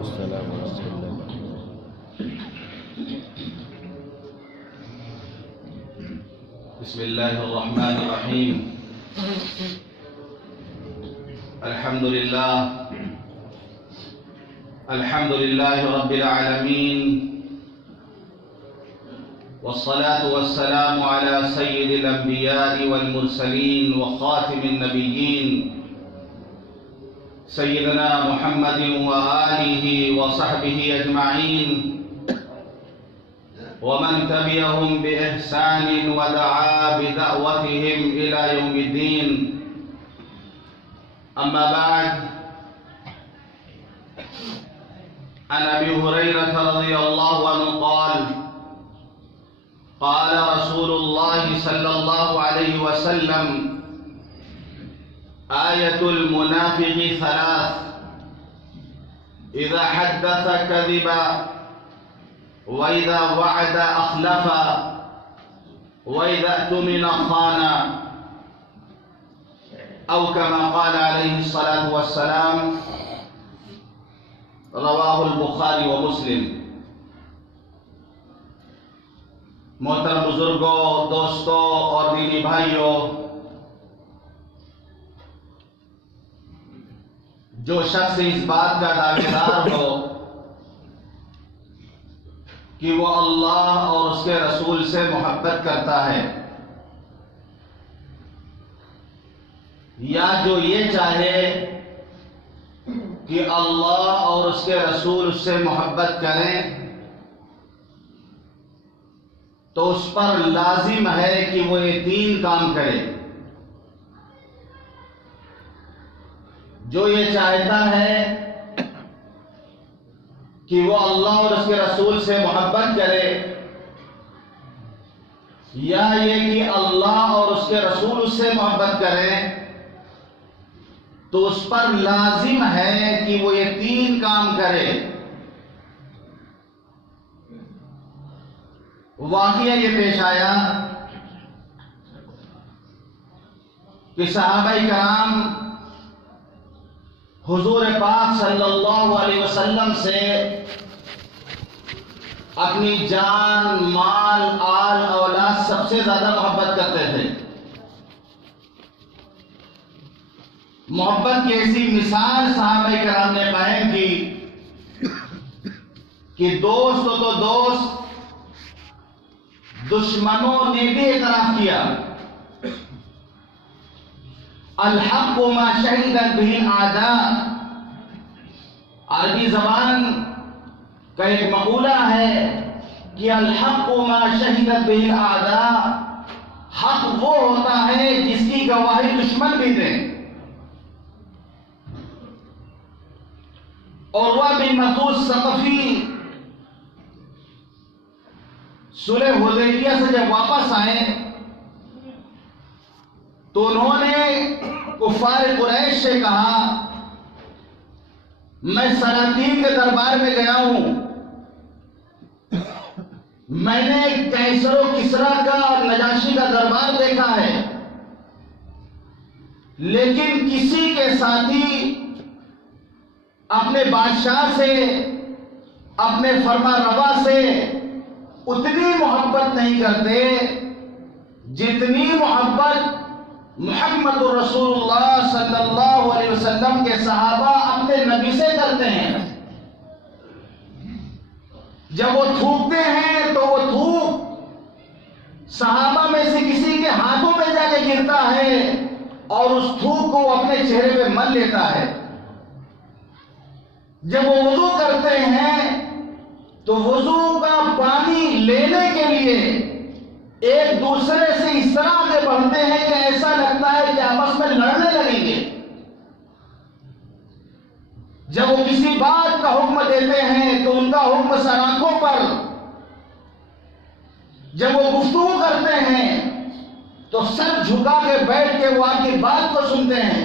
السلام علیکم. بسم اللہ الرحمن الرحیم. الحمد للہ رب العالمین، والصلاة والسلام على سید الانبیاء والمرسلین وخاتم النبیین سیدنا محمد وآلہ وصحبہ اجمعین ومن تبعهم بإحسان ودعا بدعوتهم إلى يوم الدين. أما بعد، عن أبي هريرة رضي الله عنه قال قال رسول الله صلى الله عليه وسلم: آية المنافق ثلاث: إذا حدث كذب، وَإِذَا وَعَدَ أَخْلَفَ، وَإِذَا اؤْتُمِنَ خَانَ، أو كما قال عليه الصلاة والسلام. رواہ البخاری و مسلم. محترم بزرگوں، دوستوں اور دینی بھائیوں، جو شخص اس بات کا دعویدار ہو کہ وہ اللہ اور اس کے رسول سے محبت کرتا ہے، یا جو یہ چاہے کہ اللہ اور اس کے رسول اس سے محبت کریں، تو اس پر لازم ہے کہ وہ یہ تین کام کرے. جو یہ چاہتا ہے کہ وہ اللہ اور اس کے رسول سے محبت کرے، یا یہ کہ اللہ اور اس کے رسول اس سے محبت کریں، تو اس پر لازم ہے کہ وہ یہ تین کام کرے. واقعہ یہ پیش آیا کہ صحابہ کرام حضور پاک صلی اللہ علیہ وسلم سے اپنی جان، مال، آل، اولاد سب سے زیادہ محبت کرتے تھے. محبت کی ایسی مثال صحابہ کرام نے قائم کی کہ دوست تو دوست، دشمنوں نے بھی اعتراف کیا. الحق ما شہدت به الاعداء. عربی زبان کا ایک مقولہ ہے کہ الحق ما شہدت به الاعداء. حق وہ ہوتا ہے جس کی گواہی دشمن بھی دیں. عروہ بن مسعود ثقفی صلح حدیبیہ سے جب واپس آئے تو انہوں نے کفار قریش سے کہا: میں سلاطین کے دربار میں گیا ہوں، میں نے قیصر و کسریٰ کا اور نجاشی کا دربار دیکھا ہے، لیکن کسی کے ساتھی اپنے بادشاہ سے، اپنے فرما روا سے اتنی محبت نہیں کرتے جتنی محبت محمد رسول اللہ صلی اللہ علیہ وسلم کے صحابہ اپنے نبی سے کرتے ہیں. جب وہ تھوکتے ہیں تو وہ تھوک صحابہ میں سے کسی کے ہاتھوں میں جا کے گرتا ہے اور اس تھوک کو وہ اپنے چہرے پہ مل لیتا ہے. جب وہ وضو کرتے ہیں تو وضو کا پانی لینے کے لیے ایک دوسرے سے اس طرح سے بڑھتے ہیں کہ ایسا لگتا ہے کہ آپس میں لڑنے لگیں گے. جب وہ کسی بات کا حکم دیتے ہیں تو ان کا حکم سراخوں پر، جب وہ گفتگو کرتے ہیں تو سر جھکا کے بیٹھ کے وہ آپ کی بات کو سنتے ہیں.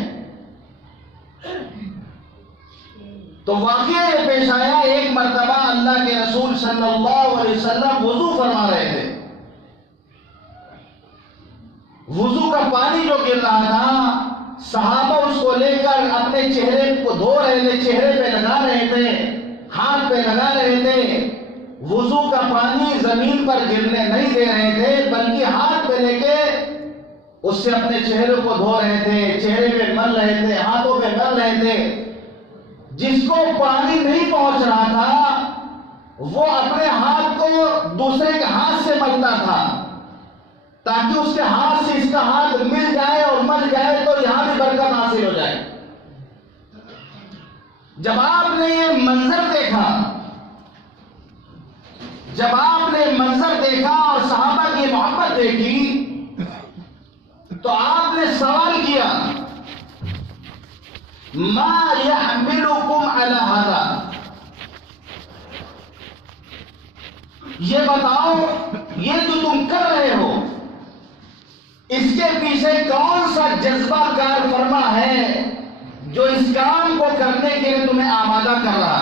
تو واقعہ یہ پیش آیا، ایک مرتبہ اللہ کے رسول صلی اللہ علیہ وسلم وضو فرما رہے تھے. وضو کا پانی جو گر رہا تھا، صحابہ اس کو لے کر اپنے چہرے کو دھو رہے تھے، چہرے پہ لگا رہے تھے، پہ لگا رہے تھے، وضو کا پانی زمین پر گرنے نہیں دے رہے تھے، بلکہ ہاتھ پہ لے کے اس سے اپنے چہرے کو دھو رہے تھے، چہرے پہ مل رہے تھے، ہاتھوں پہ مل رہے تھے۔ جس کو پانی نہیں پہنچ رہا تھا وہ اپنے ہاتھ کو دوسرے کے ہاتھ سے ملتا تھا، تاکہ اس کے ہاتھ سے اس کا ہاتھ مل جائے اور مل جائے تو یہاں بھی برکت حاصل ہو جائے۔ جب آپ نے یہ منظر دیکھا، جب آپ نے منظر دیکھا اور صحابہ کی محبت دیکھی، تو آپ نے سوال کیا، ما يحملكم على هذا، یہ بتاؤ یہ جو تم کر رہے ہو اس کے پیچھے کون سا جذبہ کار فرما ہے جو اس کام کو کرنے کے لیے تمہیں آمادہ کر رہا؟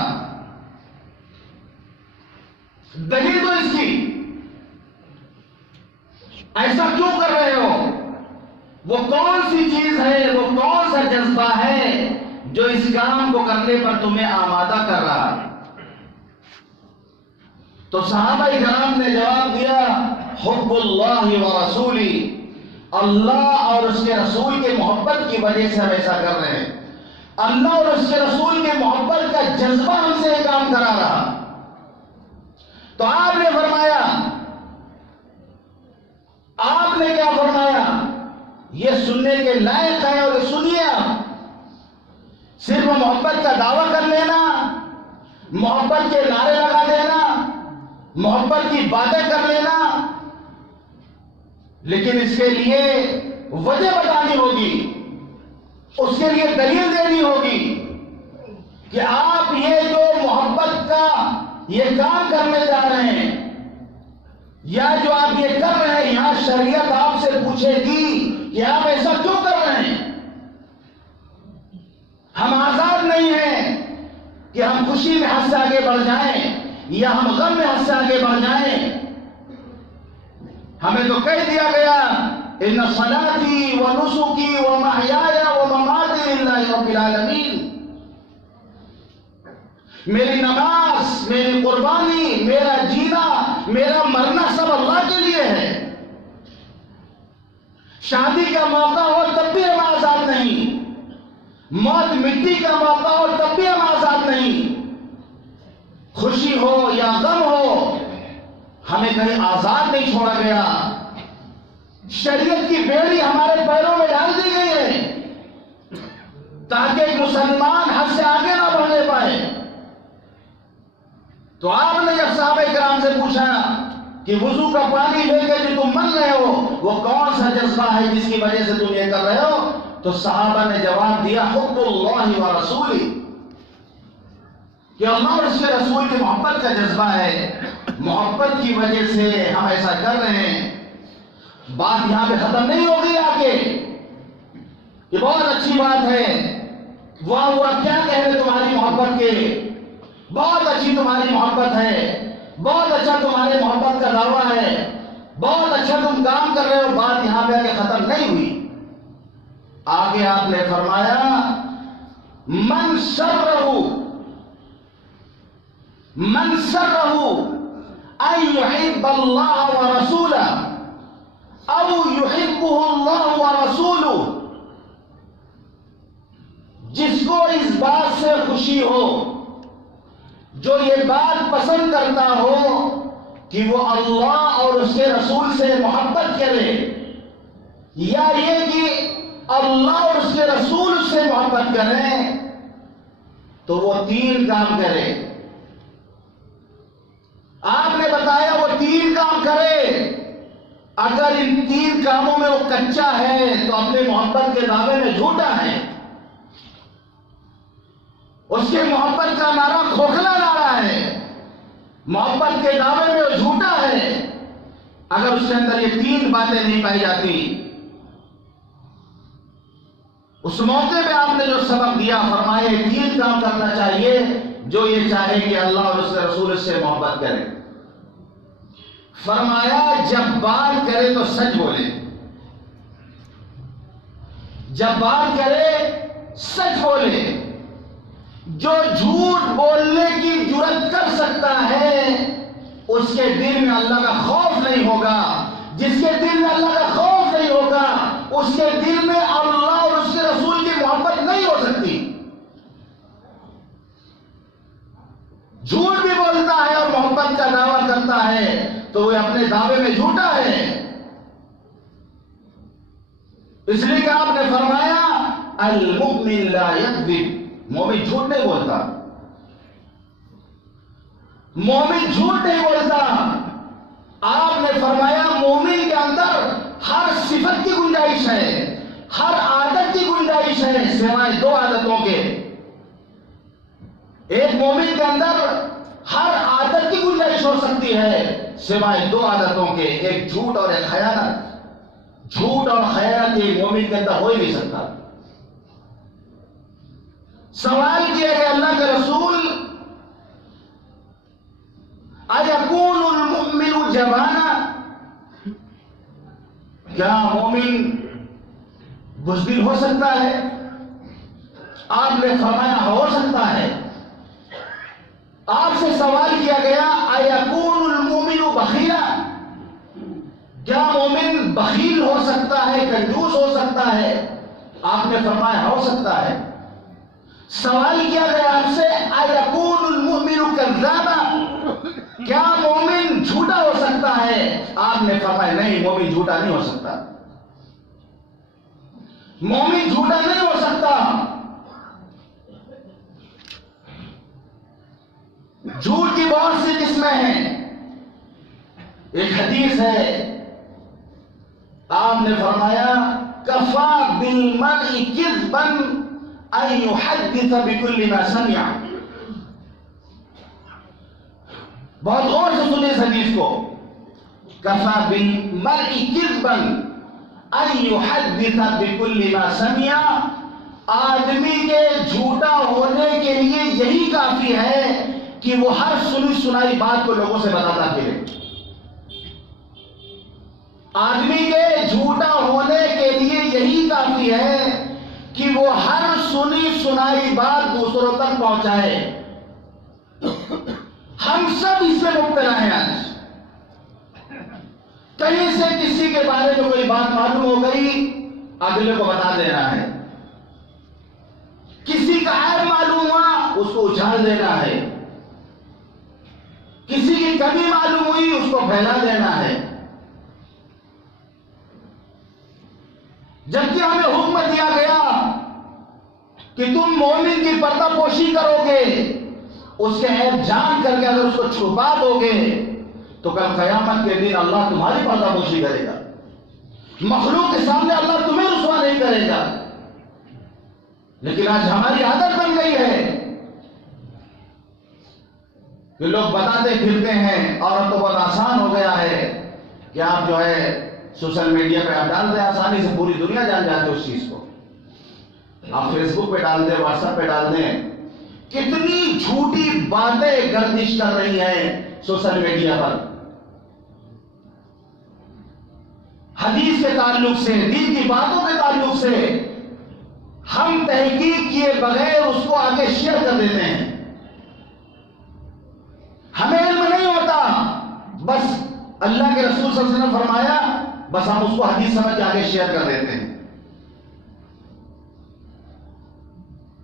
دلیل تو اس کی، ایسا کیوں کر رہے ہو؟ وہ کون سی چیز ہے، وہ کون سا جذبہ ہے جو اس کام کو کرنے پر تمہیں آمادہ کر رہا ہے؟ تو صحابہ کرام نے جواب دیا، حب اللہ و رسولی، اللہ اور اس کے رسول کے محبت کی وجہ سے ہم ایسا کر رہے ہیں۔ اللہ اور اس کے رسول کے محبت کا جذبہ ہم سے یہ کام کرا رہا۔ تو آپ نے فرمایا، آپ نے کیا فرمایا؟ یہ سننے کے لائق ہے اور سنیے آپ، صرف محبت کا دعویٰ کر لینا، محبت کے نعرے لگا دینا، محبت کی باتیں کر لینا، لیکن اس کے لیے وجہ بتانی ہوگی، اس کے لیے دلیل دینی ہوگی کہ آپ یہ جو محبت کا یہ کام کرنے جا رہے ہیں یا جو آپ یہ کر رہے ہیں، یہاں شریعت آپ سے پوچھے گی کہ آپ ایسا کیوں کر رہے ہیں؟ ہم آزاد نہیں ہیں کہ ہم خوشی میں حد سے آگے بڑھ جائیں یا ہم غم میں حد سے آگے بڑھ جائیں۔ ہمیں تو کہہ دیا گیا، ان صلاتی و نسکی و محیای و مماتی للہ رب العالمین، میری نماز، میری قربانی، میرا جینا، میرا مرنا سب اللہ کے لیے ہے۔ شادی کا موقع ہو تب بھی ہم آزاد نہیں، موت مٹی کا موقع ہو تب بھی ہم آزاد نہیں، خوشی ہو یا غم ہو ہمیں کہیں آزاد نہیں چھوڑا گیا۔ شریعت کی بیڑی ہمارے پیروں میں ڈال دی گئی ہے تاکہ ایک مسلمان حد سے آگے نہ بڑھنے پائے۔ تو آپ نے جب صحابہ کرام سے پوچھا کہ وضو کا پانی لے کے جو تم مل رہے ہو وہ کون سا جذبہ ہے جس کی وجہ سے تم یہ کر رہے ہو، تو صحابہ نے جواب دیا، حب اللہ و رسولی، کہ اللہ اور اس کے رسول کی محبت کا جذبہ ہے، محبت کی وجہ سے ہم ایسا کر رہے ہیں۔ بات یہاں پہ ختم نہیں ہوگی آگے، یہ بہت اچھی بات ہے، واہ واہ کیا کہہ رہے تمہاری محبت کے، بہت اچھی تمہاری محبت ہے، بہت اچھا تمہارے محبت کا دعویٰ ہے، بہت اچھا تم کام کر رہے ہو۔ بات یہاں پہ آگے ختم نہیں ہوئی، آگے آپ نے فرمایا، من سرہ ان یحب اللہ ورسولہ او یحبہ اللہ ورسولہ، جس کو اس بات سے خوشی ہو، جو یہ بات پسند کرتا ہو کہ وہ اللہ اور اس کے رسول سے محبت کرے، یا یہ کہ اللہ اور اس کے رسول سے محبت کریں، تو وہ تین کام کرے۔ آپ نے بتایا وہ تین کام کرے، اگر ان تین کاموں میں وہ کچا ہے تو اپنے محبت کے دعوے میں جھوٹا ہے، اس کے محبت کا نعرہ کھوکھلا نعرہ ہے، محبت کے دعوے میں وہ جھوٹا ہے۔ اگر اس کے اندر یہ تین باتیں نہیں پائی جاتی، اس موقع پہ آپ نے جو سبق دیا، فرمایا تین کام کرنا چاہیے جو یہ چاہے کہ اللہ اور اس کے رسول سے محبت کرے۔ فرمایا جب بات کرے تو سچ بولے، جب بات کرے سچ بولے، جو جھوٹ بولنے کی جرات کر سکتا ہے اس کے دل میں اللہ کا خوف نہیں ہوگا. جس کے دل میں اللہ کا خوف نہیں ہوگا اس کے دل میں اللہ اور اس کے رسول کی محبت نہیں ہو سکتی. جھوٹ بھی بولتا ہے اور محبت کا دعویٰ کرتا ہے تو وہ اپنے دعوے میں جھوٹا ہے. اس لیے کہ آپ نے فرمایا المؤمن لا یکذب، مومن جھوٹ نہیں بولتا. مومن جھوٹ نہیں بولتا. آپ نے فرمایا مومن کے اندر ہر صفت کی گنجائش ہے، ہر عادت کی گنجائش ہے سوائے دو عادتوں کے. ایک مومن کے اندر ہر عادت کی گنجائش ہو سکتی ہے سوائے دو عادتوں کے، ایک جھوٹ اور ایک خیانت. جھوٹ اور خیانت ایک مومن کے اندر ہو ہی نہیں سکتا. سوال کیا گیا اللہ کے رسول اَيَكُونُ الْمُؤْمِنُ جَبَانًا، کیا مومن بزدل ہو سکتا ہے؟ آپ نے فرمایا ہو سکتا ہے. آپ سے سوال کیا گیا اَيَكُونُ الْمُؤْمِنُ بَخِيلًا، کیا مومن بخیل ہو سکتا ہے، کنجوس ہو سکتا ہے؟ آپ نے فرمایا ہو سکتا ہے. سوال کیا گیا آپ سے اَيَكُونُ الْمُؤْمِنُ كَذَّابًا، کیا مومن جھوٹا ہو سکتا ہے؟ آپ نے فرمایا نہیں، مومن جھوٹا نہیں ہو سکتا. مومن جھوٹا نہیں ہو سکتا. جھوٹ کی بہت سی قسمیں ہیں. ایک حدیث ہے آپ نے فرمایا کفا بالمرء کذبا ان یحدث بکل ما سمع. بہت غور سے سنیں اس حدیث کو. کفا بالمرء کذبا ان یحدث بکل ما سمع، آدمی کے جھوٹا ہونے کے لیے یہی کافی ہے کہ وہ ہر سنی سنائی بات کو لوگوں سے بتاتا پھرے. آدمی کے جھوٹا ہونے کے لیے یہی کافی ہے کہ وہ ہر سنی سنائی بات دوسروں تک پہنچائے. ہم سب اس میں مبتلا ہیں. آج کہیں سے کسی کے بارے میں کوئی بات معلوم ہو گئی اگلے کو بتا دینا ہے. کسی کا عیب معلوم ہوا اس کو اچھال دینا ہے. کسی کی کمی معلوم ہوئی اس کو پھیلا دینا ہے. جبکہ ہمیں حکم دیا گیا کہ تم مومن کی پردہ پوشی کرو گے، اس کے عیب جان کر کے اگر اس کو چھپا دو گے تو کل قیامت کے دن اللہ تمہاری پردہ پوشی کرے گا. مخلوق کے سامنے اللہ تمہیں رسوا نہیں کرے گا. لیکن آج ہماری عادت بن گئی ہے کہ لوگ بتاتے پھرتے ہیں. اور اب تو بہت آسان ہو گیا ہے کہ آپ جو ہے سوشل میڈیا پہ آپ ڈال دیں، آسانی سے پوری دنیا جان جاتے اس چیز کو. آپ فیس بک پہ ڈال دیں، واٹس ایپ پہ ڈال دیں. کتنی جھوٹی باتیں گردش کر رہی ہیں سوشل میڈیا پر. حدیث کے تعلق سے، دین کی باتوں کے تعلق سے ہم تحقیق کیے بغیر اس کو آگے شیئر کر دیتے ہیں. ہمیں علم نہیں ہوتا، بس اللہ کے رسول صلی اللہ علیہ وسلم نے فرمایا بس ہم اس کو حدیث سمجھ کے آگے شیئر کر دیتے ہیں.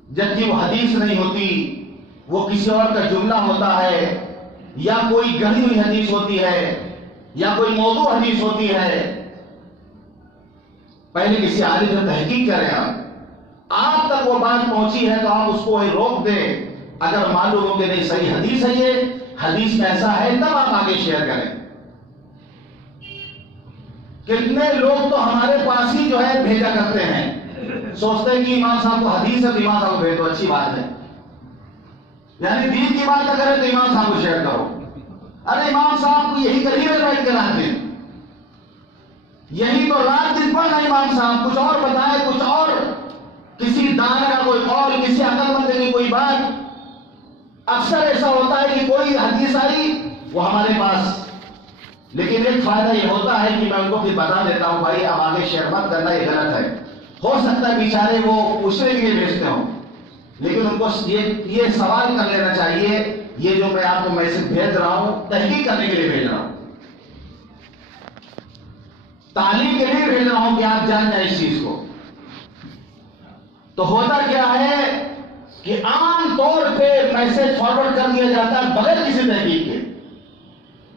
جبکہ وہ حدیث نہیں ہوتی، وہ کسی اور کا جملہ ہوتا ہے، یا کوئی گڑھی ہوئی حدیث ہوتی ہے، یا کوئی موضوع حدیث ہوتی ہے. پہلے کسی عالم سے تحقیق کریں. آپ تک وہ بات پہنچی ہے تو آپ اس کو روک دیں. اگر معلوم ہو کہ نہیں صحیح حدیث ہے، یہ حدیث میں ایسا ہے، تب آپ آگے شیئر کریں. کتنے لوگ تو ہمارے پاس ہی جو ہے بھیجا کرتے ہیں، سوچتے ہیں کہ امام صاحب کو حدیث ہے تو امام صاحب کو بھیج دو، اچھی بات ہے. یعنی دین کی بات اگر ہے تو امام صاحب کو شیئر کرو. ارے امام صاحب کو یہی کریے بیٹھ کے رات دن، یہی تو رات دن پڑھنا امام صاحب، کچھ اور بتائے، کچھ اور کسی دان کا کوئی قول، کسی عقل مند کی کوئی بات. اکثر ایسا ہوتا ہے کہ کوئی حدیث آئی وہ ہمارے پاس، لیکن ایک فائدہ یہ ہوتا ہے کہ میں ان کو پھر بتا دیتا ہوں بھائی اب آگے شیئر مت کرنا، یہ غلط ہے. ہو سکتا ہے بیچارے وہ پوچھنے کے لیے بھیجتے ہوں لیکن ان کو یہ سوال کر لینا چاہیے، یہ جو میں آپ کو میسج بھیج رہا ہوں تحقیق کرنے کے لیے بھیج رہا ہوں، تعلیم کے لیے بھیج رہا ہوں کہ آپ جان جائیں اس چیز کو۔ تو ہوتا کیا ہے کہ عام طور پہ میسج فارورڈ کر دیا جاتا ہے بغیر کسی تحقیق کے،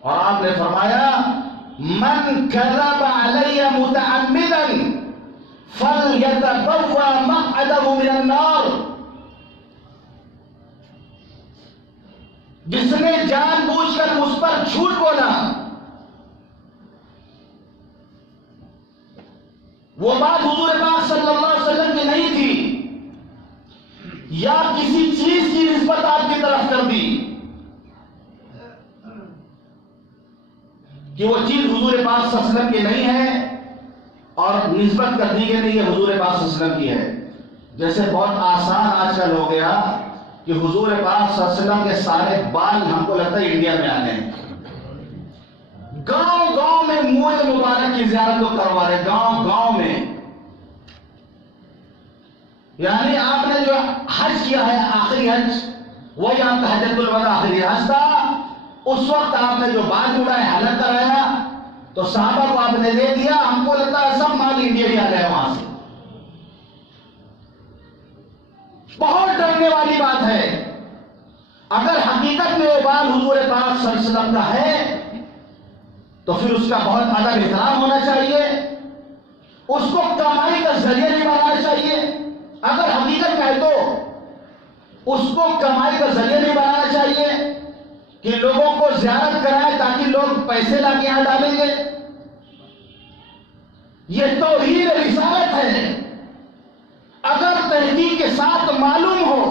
اور آپ نے فرمایا من کذب علی متعمدا فلیتبوأ مقعدہ من النار، جس نے جان بوجھ کر مجھ پر جھوٹ بولا، وہ بات حضور پاک صلی اللہ علیہ وسلم کی نہیں تھی، یا کسی چیز کی نسبت آپ کی طرف کر دی کہ وہ چیز حضور پاک صلی اللہ علیہ وسلم کی نہیں ہے، اور نسبت کر دی کہ نہیں یہ حضور پاک صلی اللہ علیہ وسلم کی ہے۔ جیسے بہت آسان آج کل ہو گیا کہ حضور پاک صلی اللہ علیہ وسلم کے سارے بال ہم کو لگتا ہے انڈیا میں آنے ہیں، گاؤں گاؤں میں موئے مبارک کی زیارت لوگ کروا رہے، گاؤں گاؤں میں۔ یعنی آپ نے جو حج کیا ہے آخری حج، وہی آپ کا حجۃ الوداع آخری حج تھا، اس وقت آپ نے جو بال مڑائے حلق کرایا تو صحابہ کو آپ نے دے دیا، ہم کو لگتا ہے سب مال انڈیا ہی آ گئے وہاں سے۔ بہت ڈرنے والی بات ہے، اگر حقیقت میں وہ بال حضور پاک صلی اللہ علیہ وسلم کا ہے تو پھر اس کا بہت ادب احترام ہونا چاہیے، اس کو کمائی کا ذریعہ نہیں بنانا چاہیے۔ اگر حقیقت میں ہے تو اس کو کمائی کا ذریعہ نہیں بنانا چاہیے کہ لوگوں کو زیارت کرائے تاکہ لوگ پیسے لا کے یہاں ڈالیں گے۔ یہ توحید رسالت ہے۔ اگر تحقیق کے ساتھ معلوم ہو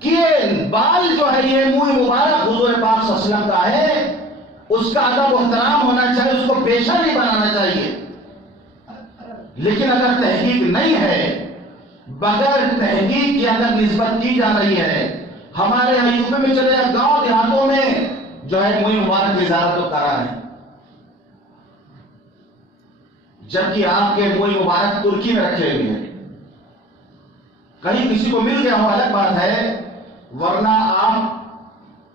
کہ یہ بال جو ہے یہ منہ مبارک حضور پاک صلی اللہ علیہ وسلم کا ہے، اس کا ادب و احترام ہونا چاہیے، اس کو پیشہ نہیں بنانا چاہیے۔ لیکن اگر تحقیق نہیں ہے، بغیر تحقیق کے اگر نسبت کی جا رہی ہے، ہمارے یہاں یوپی میں چلے جائیں، گاؤں دیہاتوں میں جو ہے منہ مبارک کی زیارت تو کرا ہے، جبکہ آپ کے منہ مبارک ترکی میں رکھے ہوئے ہیں، کہیں کسی کو مل گیا ہو الگ بات ہے، ورنہ آپ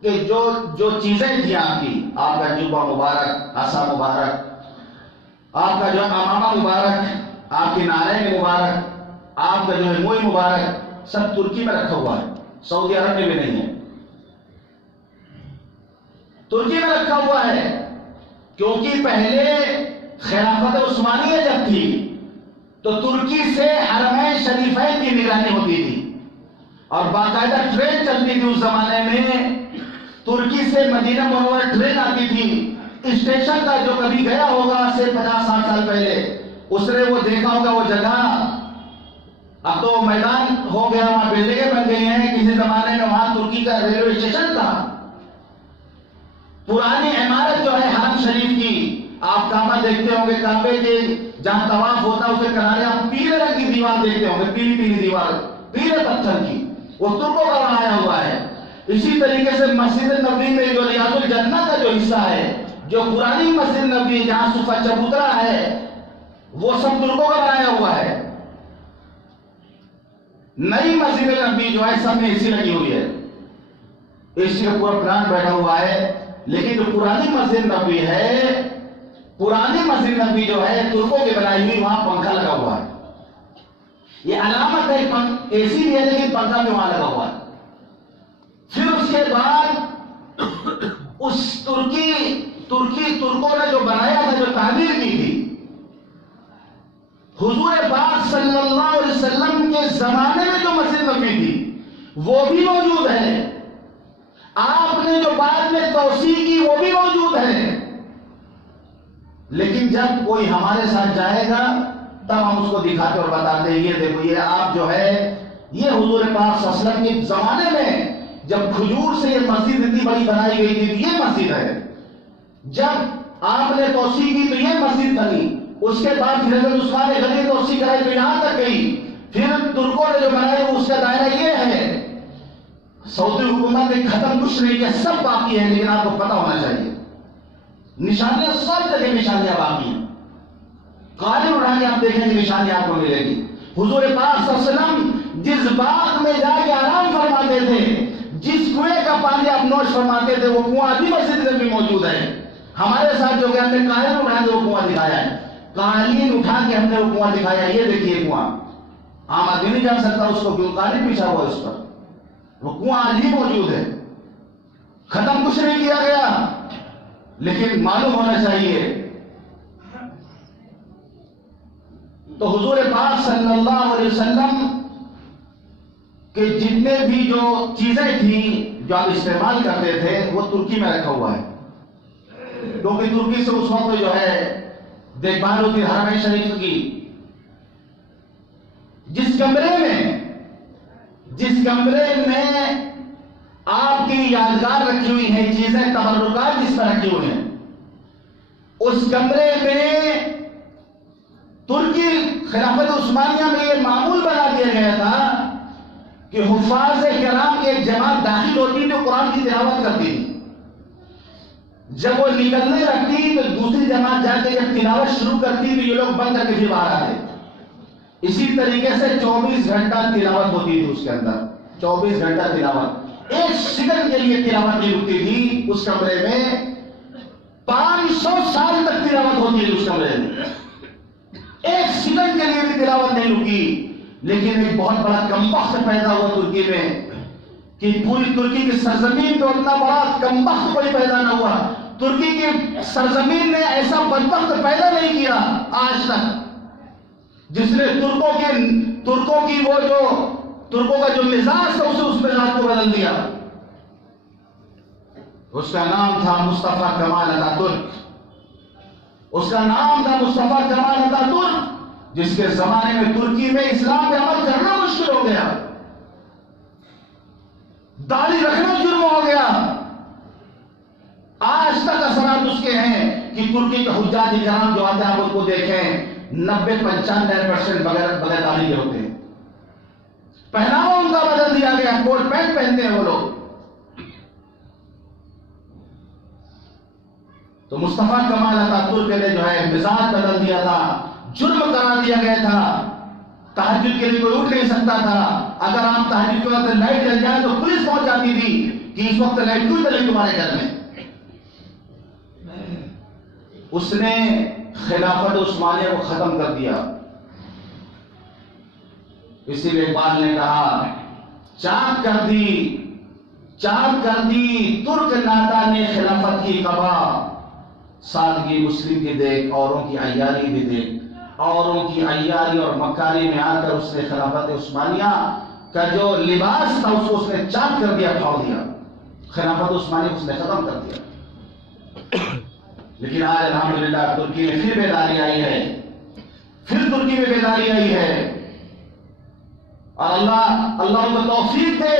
کہ جو چیزیں تھیں آپ کی، آپ کا جبہ مبارک، عصا مبارک، آپ کا جو امامہ مبارک، آپ کی نعلین مبارک، آپ کا جو ہے موئی مبارک، سب ترکی میں رکھا ہوا ہے، سعودی عرب میں بھی نہیں ہے، ترکی میں رکھا ہوا ہے، کیونکہ پہلے خلافت عثمانیہ جب تھی تو ترکی سے حرمین شریفین کی نگرانی ہوتی تھی، اور باقاعدہ ٹرین چلتی تھی اس زمانے میں، ترکی سے مدینہ منورہ ٹرین آتی تھی، اسٹیشن کا جو کبھی گیا ہوگا سے 50-60 سال پہلے، اس نے وہ دیکھا ہوگا وہ جگہ، اب تو میدان ہو گیا، وہاں بلڈنگیں بن گئی ہیں، کسی زمانے میں وہاں ترکی کا ریلوے اسٹیشن تھا، پرانی عمارت جو ہے حرم شریف کی، آپ کعبہ دیکھتے ہوں گے، کعبے کے جہاں طواف ہوتا ہے اس کے کنارے آپ پیلے رنگ کی دیوار دیکھتے ہوں گے، پیلی پیلی دیوار، پیلے پتھر کی، وہ ترکوں کا بنایا ہوا ہے۔ اسی طریقے سے مسجد نبوی میں جو ریاض الجنہ کا جو حصہ ہے، جو پرانی مسجد نبوی جہاں صفہ چبوترا ہے، وہ سب ترکوں کا بنایا ہوا ہے۔ نئی مسجد نبوی جو ہے سب میں اے سی لگی ہوئی ہے، اے سی کا پورا پلان بیٹھا ہوا ہے، لیکن جو پرانی مسجد نبوی ہے، پرانی مسجد نبوی جو ہے ترکوں کی بنائی ہوئی، وہاں پنکھا لگا ہوا ہے۔ یہ علامت ہے، اے سی بھی ہے لیکن پنکھا بھی وہاں لگا ہوا ہے۔ پھر اس کے بعد اس ترکوں نے جو بنایا تھا، جو تعمیر کی تھی، حضور پاک صلی اللہ علیہ وسلم کے زمانے میں جو مسجد نبوی تھی وہ بھی موجود ہے، آپ نے جو بعد میں توسیع کی وہ بھی موجود ہے، لیکن جب کوئی ہمارے ساتھ جائے گا تب ہم اس کو دکھاتے اور بتاتے ہیں، یہ دیکھو یہ آپ جو ہے، یہ حضور پاک صلی اللہ علیہ وسلم کے زمانے میں جب کھجور سے یہ مسجد اتنی بڑی بنائی گئی تھی تو یہ مسجد ہے، جب آپ نے توسیع کی تو یہ مسجد بنی، اس کے بعد پھر حضرت عثمان غنی نے توسیع کرائی تو یہاں تک گئی، پھر ترکوں نے جو بنائی اس کا دائرہ یہ ہے۔ سعودی حکومت نے ختم کچھ نہیں کیا، سب باقی ہے، لیکن آپ کو پتہ ہونا چاہیے نشانیاں، سب جگہ نشانیاں باقی ہیں، قالب اڑانی آپ دیکھیں گے نشانیاں آپ کو ملے گی۔ حضور پاک صلی اللہ علیہ وسلم جس باغ میں جا کے آرام فرماتے تھے، جس کنویں کا پانی آپ نوش فرماتے تھے، وہ کنواں ابھی مسجد میں بھی موجود ہے۔ ہمارے ساتھ جو کہ ہم نے قائل اٹھا کے وہ کنواں دکھایا ہے، قالین اٹھا کے ہم نے وہ کنواں دکھایا، یہ دیکھیے کنواں۔ عام آدمی نہیں جان سکتا اس کو، کیوں؟ قالین بچھا ہوا اس پر، وہ کنواں آج بھی موجود ہے، ختم کچھ نہیں کیا گیا، لیکن معلوم ہونا چاہیے۔ تو حضور پاک صلی اللہ علیہ وسلم کہ جتنے بھی جو چیزیں تھیں جو آپ استعمال کرتے تھے وہ ترکی میں رکھا ہوا ہے، کیونکہ ترکی سے اس وقت جو ہے دیکھ بھال ہوتی ہے حرم شریف کی۔ جس کمرے میں آپ کی یادگار رکھی ہوئی ہیں، چیزیں تبرکات جس پر رکھی ہوئی ہیں، اس کمرے میں ترکی خلافت عثمانیہ میں یہ معمول بنا دیا گیا تھا کہ حفاظ کرام کی ایک جماعت داخل ہوتی تو قرآن کی تلاوت کرتی تھی، جب وہ نکلنے لگتی تو دوسری جماعت جا کے جب تلاوت شروع کرتی تو یہ لوگ بند کر کے پھر باہر آتے۔ اسی طریقے سے 24 گھنٹہ تلاوت ہوتی تھی اس کے اندر، 24 گھنٹہ تلاوت، ایک سیکنڈ کے لیے تلاوت نہیں رکتی تھی اس کمرے میں، 500 سال تک تلاوت ہوتی ہے اس کمرے میں، ایک سیکنڈ کے لیے بھی تلاوت نہیں رکی۔ لیکن ایک بہت بڑا کمبخت پیدا ہوا ترکی میں کہ پوری ترکی کی سرزمین پہ اتنا بڑا کمبخت کوئی پیدا نہ ہوا، ترکی کی سرزمین نے ایسا بدبخت پیدا نہیں کیا آج تک، جس نے ترکوں کی وہ جو ترکوں کا جو مزاج تھا اسے اس مزاج کو بدل دیا۔ اس کا نام تھا مصطفیٰ کمال اتاتürk، اس کا نام تھا مصطفیٰ کمال اتاتürk، جس کے زمانے میں ترکی میں اسلام پہ عمل کرنا مشکل ہو گیا، داڑھی رکھنا جرم ہو گیا۔ آج تک اثرات اس کے ہیں کہ ترکی کے حجاج کرام جو آتے ہیں آپ ان کو دیکھیں 90-95% بغیر داڑھی کے ہوتے ہیں، پہناوا ان کا بدل دیا گیا، کوٹ پینٹ پہنتے ہیں وہ لوگ۔ تو مصطفیٰ کمال اتاتürk نے جو ہے مزاج بدل دیا تھا، جرم قرار دیا گیا تھا، تہجد کے لیے کوئی اٹھ نہیں سکتا تھا۔ اگر آپ تہجد کے وقت لائٹ جل جائے تو پولیس پہنچ جاتی تھی کہ اس وقت لائٹ کیوں جلی تمہارے گھر میں۔ اس نے خلافت عثمانیہ کو ختم کر دیا۔ اسی لیے اقبال نے کہا چاک کر دی ترک نادا نے خلافت کی قبا، سادگی مسلم کی دیکھ اوروں کی عیاری بھی دیکھ، اوروں کی عیاری اور مکاری میں آ کر اس نے خلافت عثمانیہ کا جو لباس تھا اس کو اس نے چاک کر دیا، پھاڑ دیا، خلافت عثمانیہ اس نے ختم کر دیا۔ لیکن آج الحمدللہ ترکی میں پھر بیداری آئی ہے، پھر ترکی میں بیداری آئی ہے، اور اللہ کو توفیق دے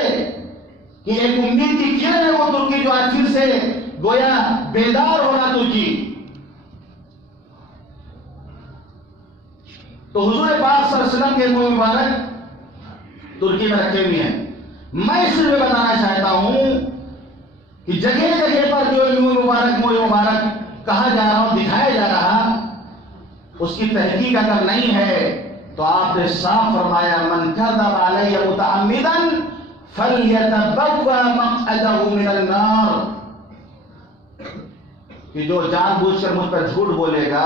کہ ایک امید کی کرن ہے وہ ترکی جو آج پھر سے گویا بیدار ہونا ترکی۔ تو حضور پاک صلی اللہ علیہ وسلم کے منہ مبارک ترکی میں رکھے ہوئے ہیں۔ میں صرف بتانا چاہتا ہوں کہ جگہ جگہ پر جو منہ مبارک کہا جا رہا اور دکھایا جا رہا، اس کی تحقیق اگر نہیں ہے تو آپ نے صاف فرمایا من کذب علی متعمدا فلیتبوأ مقعدہ من النار، کہ جو جان بوجھ کر مجھ پر جھوٹ بولے گا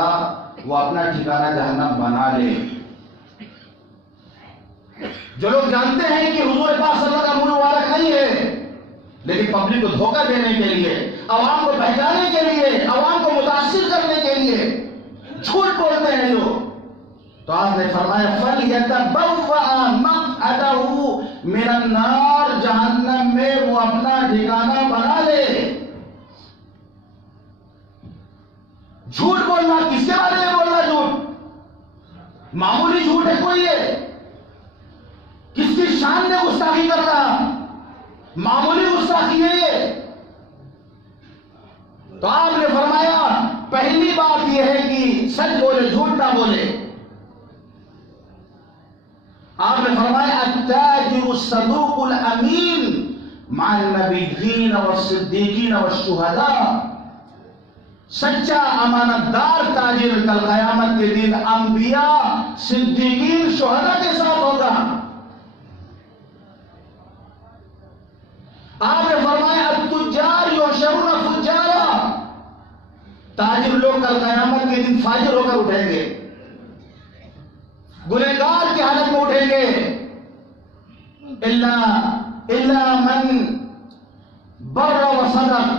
وہ اپنا ٹھکانہ جہنم بنا لے۔ جو لوگ جانتے ہیں کہ حضور پاک صلی اللہ علیہ وسلم کا منہ مبارک نہیں ہے، لیکن پبلک کو دھوکہ دینے کے لیے، عوام کو بہکانے کے لیے، عوام کو متاثر کرنے کے لیے جھوٹ بولتے ہیں جو، تو آپ نے فرمایا فَلْيَتَبَوَّأَ مَقْعَدَهُ مِنَ النَّارِ، جہنم میں وہ اپنا ٹھکانہ بنا لے۔ جھوٹ بولنا کس کے بارے میں بولنا؟ جھوٹ معمولی جھوٹ ہے کوئی ہے؟ کس کی شان میں گستاخی کر رہا؟ معمولی گستاخی ہے یہ۔ تو آپ نے فرمایا پہلی بات یہ ہے کہ سچ بولے، جھوٹ نہ بولے۔ آپ نے فرمایا التاجر الصدوق الامین مع النبیین والصدیقین والشہداء، سچا امانت دار تاجر کل قیامت کے دن انبیاء، صدیقین، شہداء کے ساتھ ہوگا۔ تاجر لوگ کل قیامت کے دن فاجر ہو کر اٹھیں گے، گنہگار کی حالت میں اٹھیں گے. الا من بر و صدق.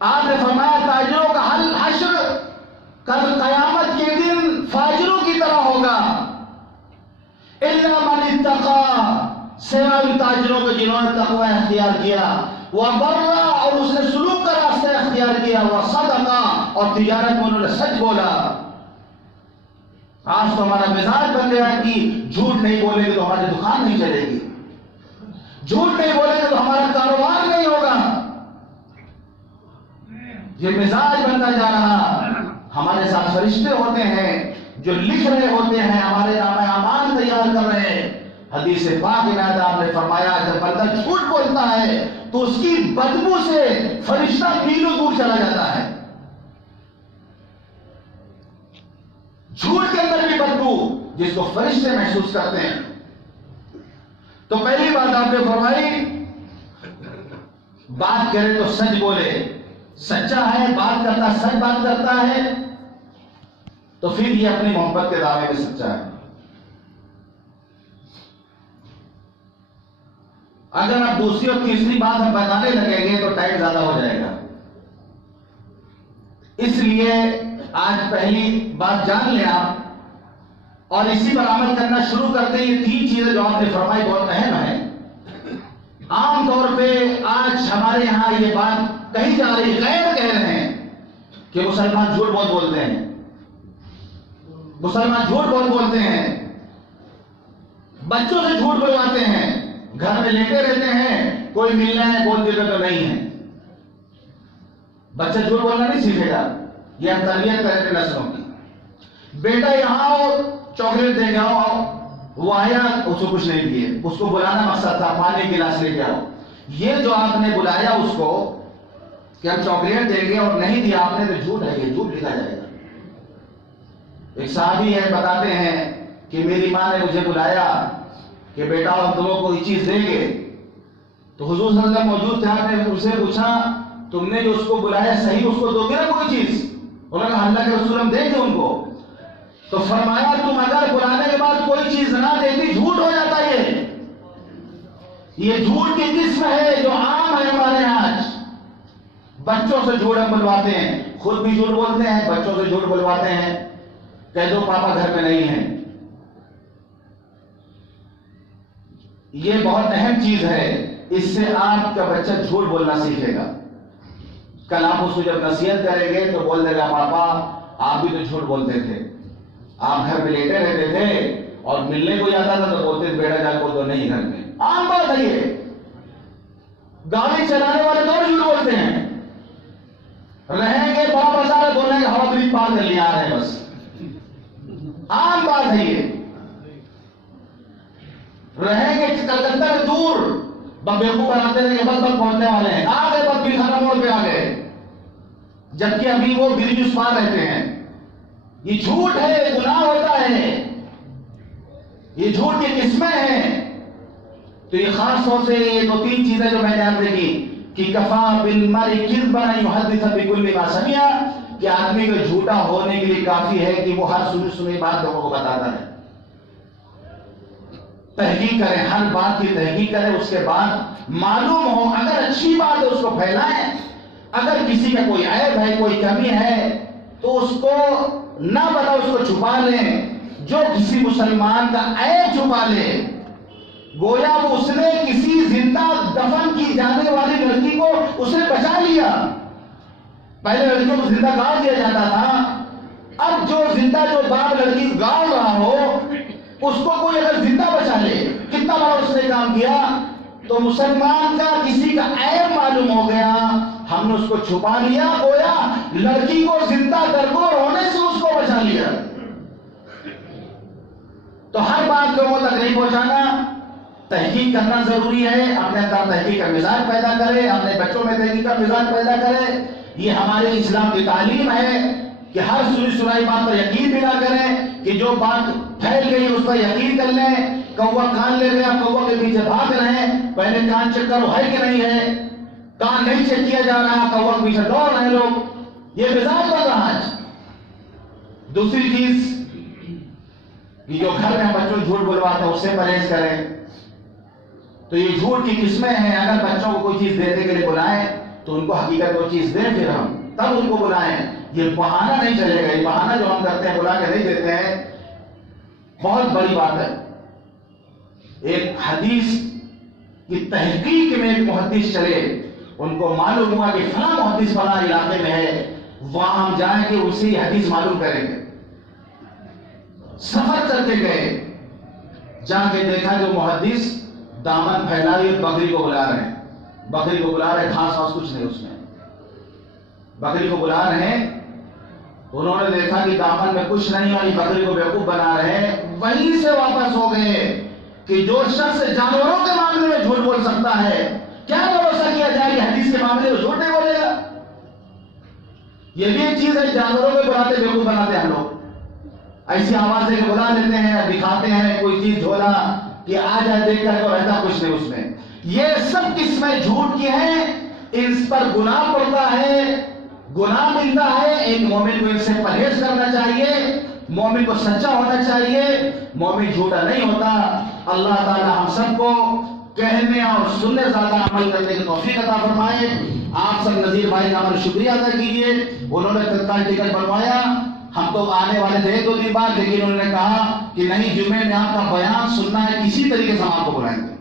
آپ نے فرمایا تاجروں کا حشر کل قیامت کے دن فاجروں کی طرح ہوگا. الا من اتقى، سوائے ان تاجروں کو جنہوں نے تقوی اختیار کیا، وبر، اور اس نے سلوک کا راستہ اختیار کیا، وصدق، اور تجارت میں انہوں نے سچ بولا. آج تو ہمارا مزاج بن گیا ہے کہ جھوٹ نہیں بولیں گے تو ہماری دکان نہیں چلے گی، جھوٹ نہیں بولیں گے تو ہمارا کاروبار نہیں ہوگا. یہ مزاج بنتا جا رہا. ہمارے ساتھ فرشتے ہوتے ہیں جو لکھ رہے ہوتے ہیں، ہمارے نامہ اعمال تیار کر رہے ہیں. حدیث پاک میں آپ نے فرمایا جب بندہ جھوٹ بولتا ہے تو اس کی بدبو سے فرشتہ میلوں دور چلا جاتا ہے. جھوٹ کے اندر بھی بدبو جس کو فرشتے محسوس کرتے ہیں. تو پہلی بات آپ نے فرمائی بات کرے تو سچ بولے. سچا ہے، بات کرتا، سچ بات کرتا ہے تو پھر یہ اپنی محبت کے دعوے میں سچا ہے. اگر آپ دوسری اور تیسری بات ہم بتانے لگیں گے تو ٹائم زیادہ ہو جائے گا. اس لیے آج پہلی بات جان لیں آپ اور اسی پر عمل کرنا شروع کرتے ہیں. یہ تین چیزیں جو آپ نے فرمائی بہت اہم ہیں. عام طور پہ آج ہمارے یہاں یہ بات کہی جا رہی، غیر کہہ رہے ہیں کہ مسلمان جھوٹ بہت بولتے ہیں، مسلمان جھوٹ بہت بولتے ہیں، بچوں سے جھوٹ بلواتے ہیں، گھر میں لیٹے رہتے ہیں، کوئی ملنا ہے بول دیتے تو نہیں ہے. بچہ جھوٹ بولنا نہیں سیکھے گا. یہ ہم تربیت کریں گے نسلوں کی. بیٹا یہاں آؤ چاکلیٹ دے گا، وہ آیا اس کو کچھ نہیں دیے، اس کو بلانا مقصد تھا پانی گلاس لے کے آؤ. یہ جو آپ نے بلایا اس کو کہ ہم چاکلیٹ دیں گے اور نہیں دیا آپ نے تو جھوٹ ہے، یہ جھوٹ لکھا جائے گا. ایک صحابی ہے بتاتے ہیں کہ میری ماں نے مجھے بلایا کہ بیٹا ہم تمہیں کو یہ چیز دیں گے. تو حضور صلی اللہ علیہ وسلم موجود تھے. آپ نے ان سے پوچھا تم نے جو اس کو بلایا صحیح اس کو دو گے نا کوئی چیز؟ انہوں نے کہا اللہ کے رسول ہم دیں گے ان کو. تو فرمایا تم اگر بلانے کے بعد کوئی چیز نہ دیتی جھوٹ ہو جاتا. یہ جھوٹ کی قسم ہے جو عام ہے ہمارے یہاں. آج بچوں سے جھوٹ ہم بلواتے ہیں، خود بھی جھوٹ بولتے ہیں، بچوں سے جھوٹ بلواتے ہیں. کہہ دو پاپا گھر میں نہیں ہیں. یہ بہت اہم چیز ہے. اس سے آپ کا بچہ جھوٹ بولنا سیکھے گا. کل آپ اس کو جب نصیحت کریں گے تو بول دے گا پاپا آپ بھی تو جھوٹ بولتے تھے، آپ گھر میں لیٹے رہتے تھے اور ملنے کو جاتا تھا تو بولتے تھے بیٹا جا کو تو نہیں گھر میں. عام بات ہے یہ. گاڑی چلانے والے تو جھوٹ بولتے ہیں. رہیں گے بڑا بازار بولیں گے ہوا برج پار کر لیا آ رہے ہیں بس. عام بات ہے یہ. رہیں گے کلکتہ میں دور بیوقوف بناتے رہیں گے بس بس پہنچنے والے ہیں، آ گئے بس بلخانہ موڑ پہ آ گئے، جبکہ ابھی وہ برج اس پار رہتے ہیں. یہ جھوٹ ہے، گناہ ہوتا ہے. یہ جھوٹ کی قسمیں ہیں. تو یہ خاص طور سے یہ دو تین چیزیں جو میں نے آپ دیکھی کہ کفا بالمرء کذبا ان یحدث بكل ما سمع، کہ آدمی کو جھوٹا ہونے کے لیے کافی ہے کہ وہ ہر سنی سنی بات لوگوں کو بتاتا ہے. تحقیق کریں، ہر بات کی تحقیق کریں، اس کے بعد معلوم ہو اگر اچھی بات ہے اس کو پھیلائیں، اگر کسی کا کوئی عیب ہے کوئی کمی ہے تو اس کو نہ بتا، اس کو چھپا لیں. جو کسی مسلمان کا عیب چھپا لے گویا وہ اس نے کسی زندہ دفن کی جانے والی لڑکی کو اس نے بچا لیا. پہلے لڑکیوں کو زندہ گاڑ دیا جاتا تھا، اب جو زندہ جو باپ لڑکی گاڑ رہا ہو اس کو کوئی اگر زندہ بچا لے، کتنا بڑا اس نے کام کیا. تو مسلمان کا کسی کا عیب معلوم ہو گیا، ہم نے اس کو چھپا لیا، گویا لڑکی کو زندہ درگور ہونے سے اس کو بچا لیا. تو ہر بات لوگوں تک نہیں پہنچانا، تحقیق کرنا ضروری ہے. اپنے اندر تحقیق کا مزاج پیدا کرے، اپنے بچوں میں تحقیق کا مزاج پیدا کرے. یہ ہمارے اسلام کی تعلیم ہے کہ ہر سنی سنائی بات پر یقین بھی نہ کریں، کہ جو بات پھیل گئی اس پر یقین کر لیں. کوا کان لے گیا، کوا کے پیچھے بھاگ رہے ہیں، پہلے کان چیک کرو ہے کہ نہیں ہے. کان نہیں چیک کیا جا رہا، کور پیچھے دوڑ رہے لوگ، یہ مزاج بن رہا آج۔ دوسری چیز کہ جو گھر میں بچوں جھوٹ بلواتے ہیں اس سے پرہیز کریں۔ تو یہ جھوٹ کی قسمیں ہیں، اگر بچوں کو کوئی چیز دینے کے لیے بلائیں تو ان کو حقیقت وہ چیز دیں، پھر ہم تب ان کو بلائیں۔ یہ بہانہ نہیں چلے گا، یہ بہانہ جو ہم کرتے ہیں بلا کے نہیں دیتے ہیں، بہت بڑی بات ہے۔ ایک حدیث کی تحقیق میں ایک محدث چلے، ان کو معلوم ہوا کہ فلاں محدث فلاں علاقے میں ہے، وہاں ہم جائیں کہ اسے یہ حدیث معلوم کریں گے۔ سفر کر کے گئے، جا کے دیکھا جو محدث دامن پھیلائے بکری کو بلا رہے ہیں، بکری کو بلا رہے، گھاس واس کچھ نہیں اس میں، بکری کو بلا رہے ہیں۔ انہوں نے دیکھا کہ دامن میں کچھ نہیں ہے، بکری کو بیوقوف بنا رہے ہیں، وہیں سے واپس ہو گئے کہ جو شخص جانوروں کے معاملے میں جھوٹ بول سکتا ہے، کیا بھروسہ کیا جائے کہ حدیث کے معاملے میں جھوٹ نہیں بولے گا؟ یہ بھی ایک چیز ہے، جانوروں کو بلاتے بیوقوف بناتے ہیں ہم لوگ، ایسی آواز دے کے بلا لیتے ہیں، دکھاتے ہیں کوئی چیز جھولا کہ آ جائے دیکھ کر تو رہتا کچھ نہیں اس میں۔ یہ سب قسمیں جھوٹ کی ہیں، ان پر گناہ پڑتا ہے، گناہ ملتا ہے۔ ایک مومن کو ان سے پرہیز کرنا چاہیے، مومن کو سچا ہونا چاہیے، مومن جھوٹا نہیں ہوتا۔ اللہ تعالی ہم سب کو کہنے اور سننے زیادہ عمل کرنے کی توفیق عطا فرمائے۔ آپ سب نذیر بھائی کا ہمارا شکریہ ادا کیجیے، انہوں نے تتکال ٹکٹ بنوایا، ہم تو آنے والے تھے 2 دن بعد، لیکن انہوں نے کہا کہ نہیں جمعے میں آپ کا بیان سننا ہے، کسی طریقے سے ہم آپ کو بلائیں گے۔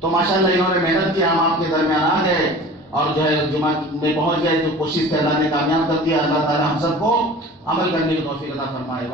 تو ماشاءاللہ انہوں نے محنت کی، ہم آپ کے درمیان آ گئے اور جو ہے جمعہ میں پہنچ گئے، جو کوشش کے اللہ نے کامیاب کر دیا۔ اللہ تعالی ہم سب کو عمل کرنے کی توفیق عطا فرمائے۔